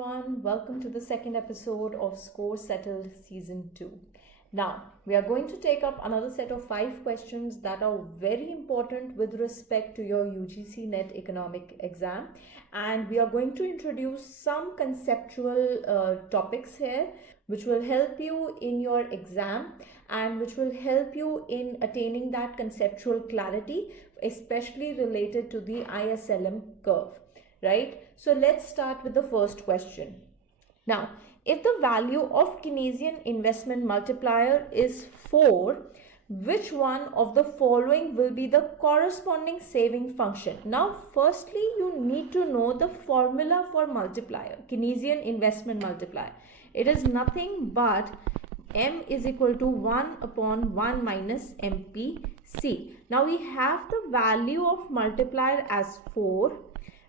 everyone, welcome to the second episode of Score Settled Season 2. Now, we are going to take up another set of 5 questions that are very important with respect to your UGC Net Economic exam, and we are going to introduce some conceptual topics here which will help you in your exam and which will help you in attaining that conceptual clarity, especially related to the ISLM curve. Right? So let's start with the first question. Now, if the value of Keynesian investment multiplier is 4, which one of the following will be the corresponding saving function? Now, firstly, you need to know the formula for multiplier, Keynesian investment multiplier. It is nothing but M is equal to 1 upon 1 minus MPC. Now, we have the value of multiplier as 4.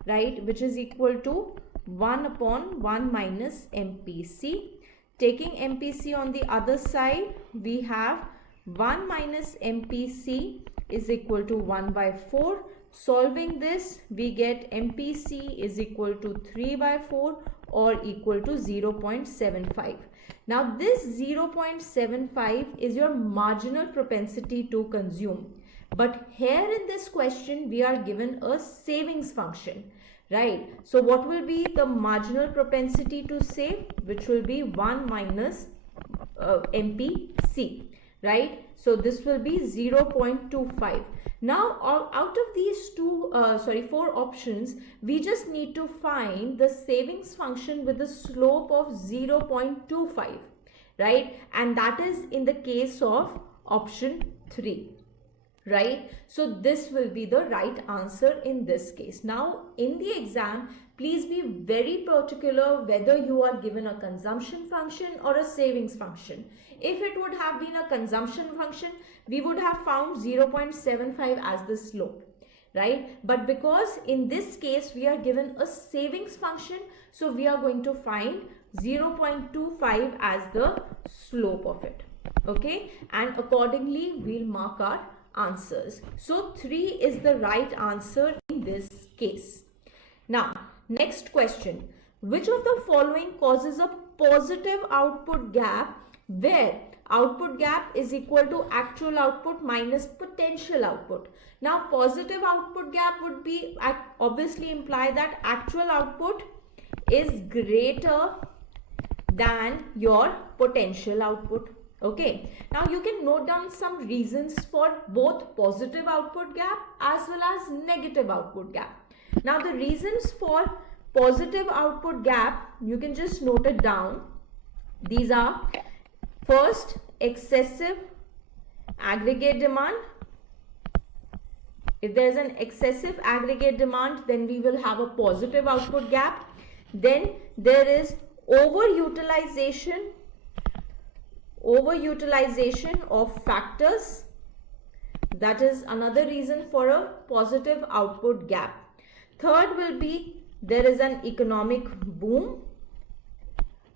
Right, which is equal to 1 upon 1 minus MPC. Taking MPC on the other side, we have 1 minus MPC is equal to 1 by 4. Solving this, we get MPC is equal to 3 by 4 or equal to 0.75. Now, this 0.75 is your marginal propensity to consume. But here in this question, we are given a savings function, right? So what will be the marginal propensity to save, which will be 1 minus MPC, right? So this will be 0.25. Now, out of these 4 options, we just need to find the savings function with the slope of 0.25, right? And that is in the case of option 3. Right, so this will be the right answer in this case. Now, in the exam, please be very particular whether you are given a consumption function or a savings function. If it would have been a consumption function, we would have found 0.75 as the slope, right? But because in this case we are given a savings function, so we are going to find 0.25 as the slope of it, okay? And accordingly, we'll mark our answers. So 3 is the right answer in this case. Now, next question. Which of the following causes a positive output gap where output gap is equal to actual output minus potential output? Now, positive output gap would be obviously imply that actual output is greater than your potential output. Okay, now you can note down some reasons for both positive output gap as well as negative output gap. Now the reasons for positive output gap, you can just note it down. These are: first, excessive aggregate demand. If there is an excessive aggregate demand, then we will have a positive output gap. Then there is overutilization of factors. That is another reason for a positive output gap. Third will be there is an economic boom,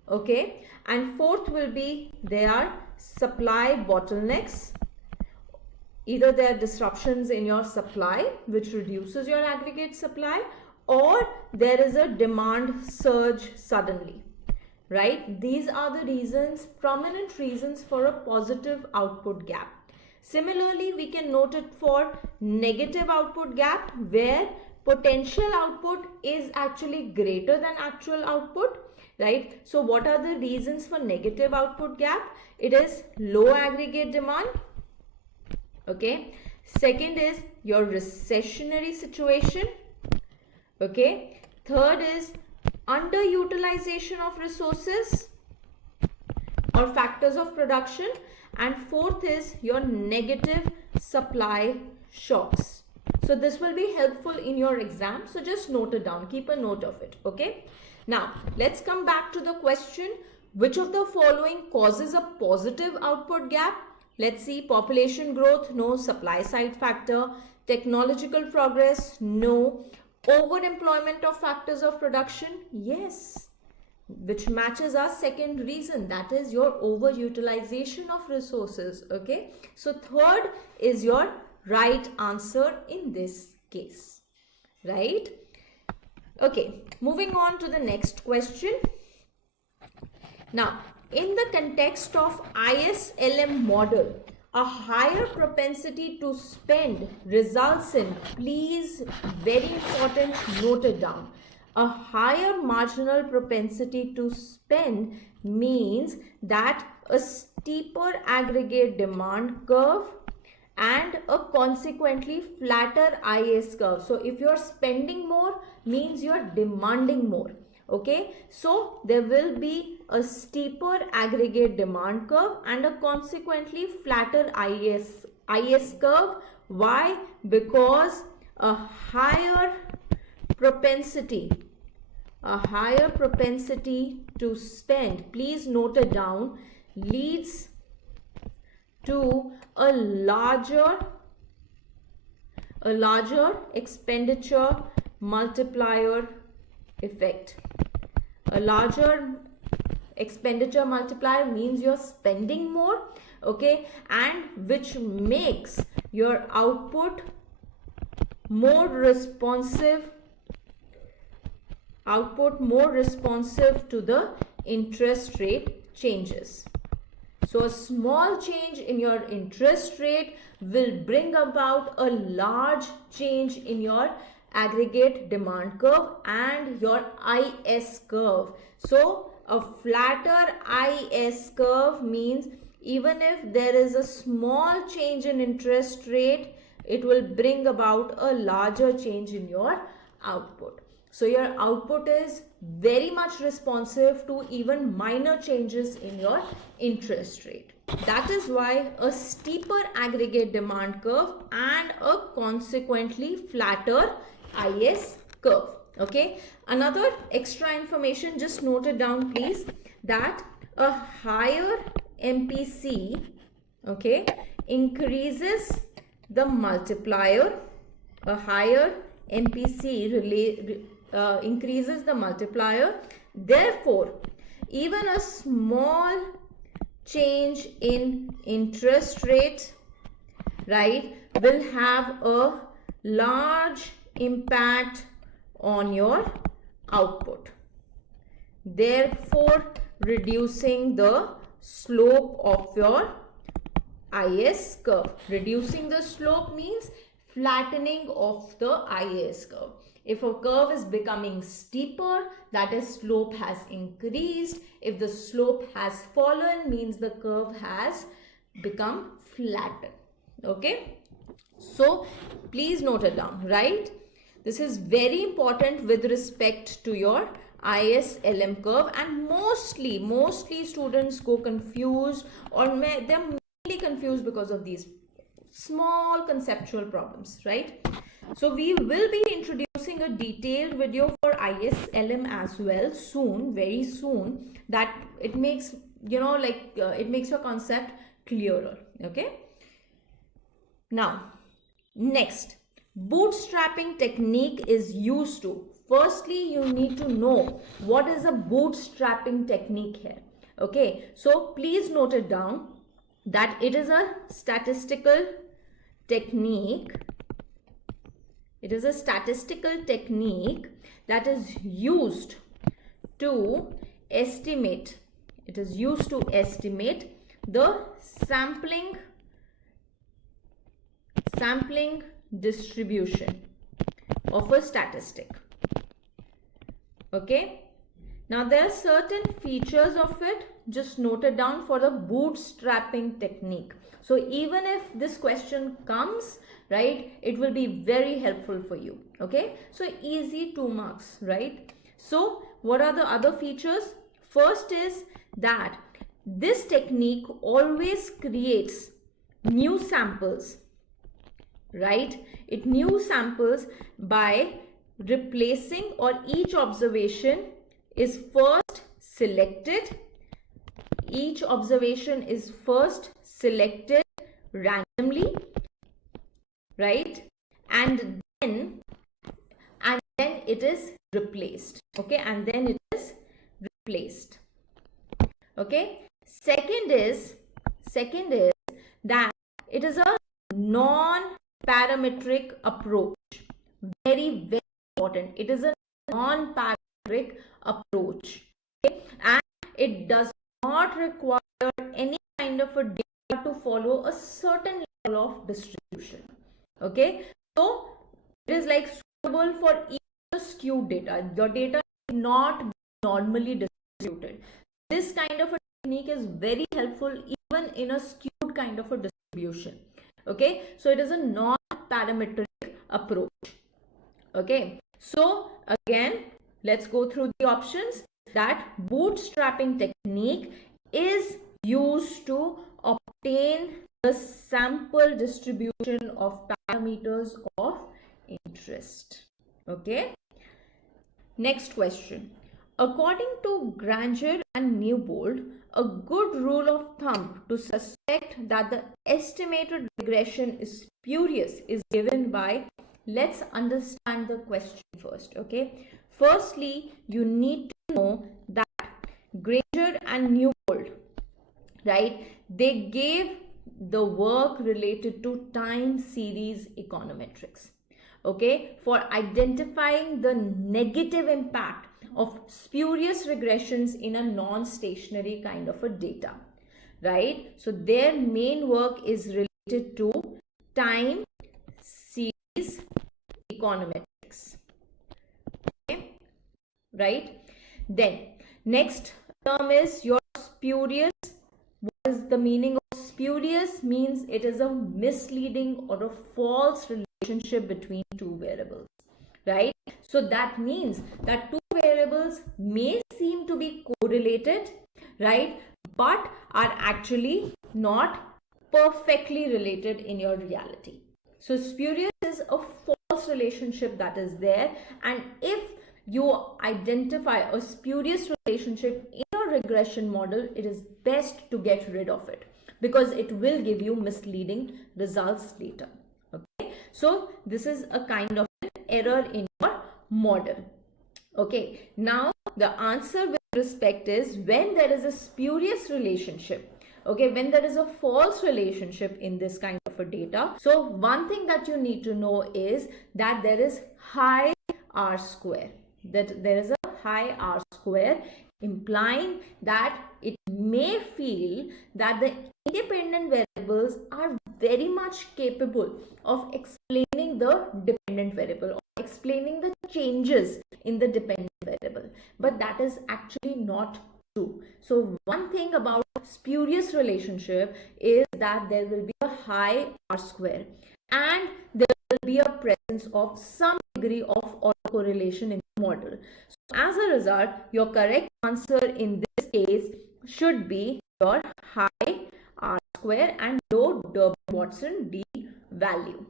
okay? And fourth will be there are supply bottlenecks. Either there are disruptions in your supply which reduces your aggregate supply, or there is a demand surge suddenly. Right? These are the reasons, prominent reasons for a positive output gap. Similarly, we can note it for negative output gap where potential output is actually greater than actual output, right? So what are the reasons for negative output gap? It is low aggregate demand, okay? Second is your recessionary situation, okay? Third is underutilization of resources or factors of production, and fourth is your negative supply shocks. So this will be helpful in your exam, so just note it down, keep a note of it, okay? Now let's come back to the question. Which of the following causes a positive output gap? Let's see. Population growth, no. Supply side factor. Technological progress, no. Overemployment of factors of production, yes, which matches our second reason, that is your overutilization of resources, okay? So third is your right answer in this case, right? Okay, moving on to the next question. Now, in the context of ISLM model, a higher propensity to spend results in, please, very important, note it down. A higher marginal propensity to spend means that a steeper aggregate demand curve and a consequently flatter IS curve. So if you're spending more means you're demanding more. Okay, so there will be a steeper aggregate demand curve and a consequently flatter IS curve. Why? Because a higher propensity to spend, please note it down, leads to a larger expenditure multiplier effect. A larger expenditure multiplier means you're spending more, okay, and which makes your output more responsive to the interest rate changes. So a small change in your interest rate will bring about a large change in your aggregate demand curve and your IS curve. So a flatter IS curve means even if there is a small change in interest rate, it will bring about a larger change in your output. So your output is very much responsive to even minor changes in your interest rate. That is why a steeper aggregate demand curve and a consequently flatter IS curve. Okay. Another extra information, just note it down please, that a higher MPC, okay, increases the multiplier. A higher MPC increases the multiplier. Therefore, even a small change in interest rate, right, will have a large impact on your output, therefore reducing the slope of your IS curve. Reducing the slope means flattening of the IS curve. If a curve is becoming steeper, that is, slope has increased. If the slope has fallen, means the curve has become flatter. Okay, so please note it down, right? This is very important with respect to your ISLM curve, and mostly students go confused, or they're mainly confused because of these small conceptual problems, right? So we will be introducing a detailed video for ISLM as well soon, very soon, that it makes, it makes your concept clearer. Okay, now next, bootstrapping technique is used to, firstly you need to know what is a bootstrapping technique here. Okay, so please note it down that it is a statistical technique. It is a statistical technique that is used to estimate. It is used to estimate the sampling distribution of a statistic. Okay. Now there are certain features of it, just note it down, for the bootstrapping technique. So even if this question comes, right, it will be very helpful for you. Okay, so easy 2 marks, right? So what are the other features? First is that this technique always creates new samples, right? It new samples by replacing, or each observation is first selected. Each observation is first selected randomly, right? And then it is replaced. Okay, and then it is replaced. Okay, second is that it is a non-parametric approach. Very important. It is a non-parametric approach. Okay? And it does not require any kind of a data to follow a certain level of distribution. Okay, so it is like suitable for even skewed data. Your data is not normally distributed. This kind of a technique is very helpful even in a skewed kind of a distribution. Okay, so it is a non-parametric approach. Okay, so again, let's go through the options. That bootstrapping technique is used to obtain the sample distribution of parameters of interest. Okay. Next question. According to Granger and Newbold, a good rule of thumb to suspect that the estimated regression is spurious is given by, let's understand the question first. Okay. Firstly, you need to know that Granger and Newbold, right, they gave the work related to time series econometrics, okay, for identifying the negative impact of spurious regressions in a non-stationary kind of a data, right? So their main work is related to time series econometrics, okay, right? Then next term is your spurious. What is the meaning of spurious? Means it is a misleading or a false relationship between two variables, right? So that means that two variables may seem to be correlated, right, but are actually not perfectly related in your reality. So spurious is a false relationship that is there, and if you identify a spurious relationship in a regression model, it is best to get rid of it because it will give you misleading results later. Okay, so this is a kind of an error in your model. Okay, now the answer with respect is when there is a spurious relationship, okay, when there is a false relationship in this kind of a data. So one thing that you need to know is that there is high R square, that there is a high R square, implying that it may feel that the independent variables are very much capable of explaining the dependent variable or explaining the changes in the dependent variable, but that is actually not true. So one thing about spurious relationship is that there will be a high R square and there will be a presence of some degree of autocorrelation in the model. So as a result, your correct answer in this case should be your high R square and low Durbin-Watson D value,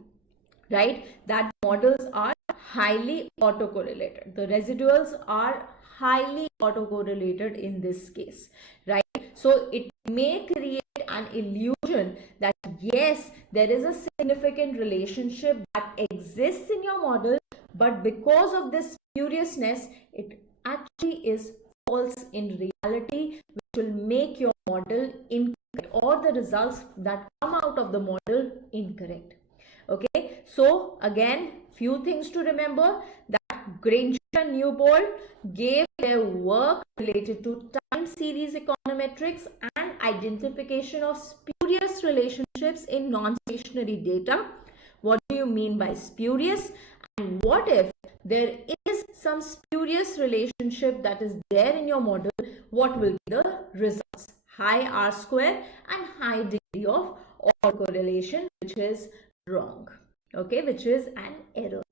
right? That models are highly autocorrelated. The residuals are highly autocorrelated in this case, right? So it may create an illusion that yes, there is a significant relationship that exists in your model, but because of this spuriousness, it actually is false in reality, which will make your model incorrect or the results that come out of the model incorrect. Okay, so again, few things to remember, that Granger and Newbold gave their work related to time series econometrics and identification of spurious relationships in non-stationary data. What do you mean by spurious? And what if there is some spurious relationship that is there in your model? What will be the results? High R square and high degree of autocorrelation, which is wrong, okay, which is an error.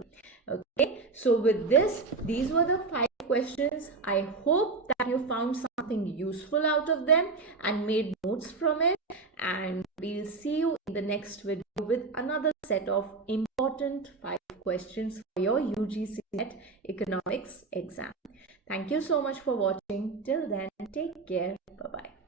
Okay, so with this, these were the 5 questions. I hope that you found something useful out of them and made notes from it, and we'll see you in the next video with another set of important 5 questions for your UGC NET economics exam. Thank you so much for watching. Till then, take care. Bye bye.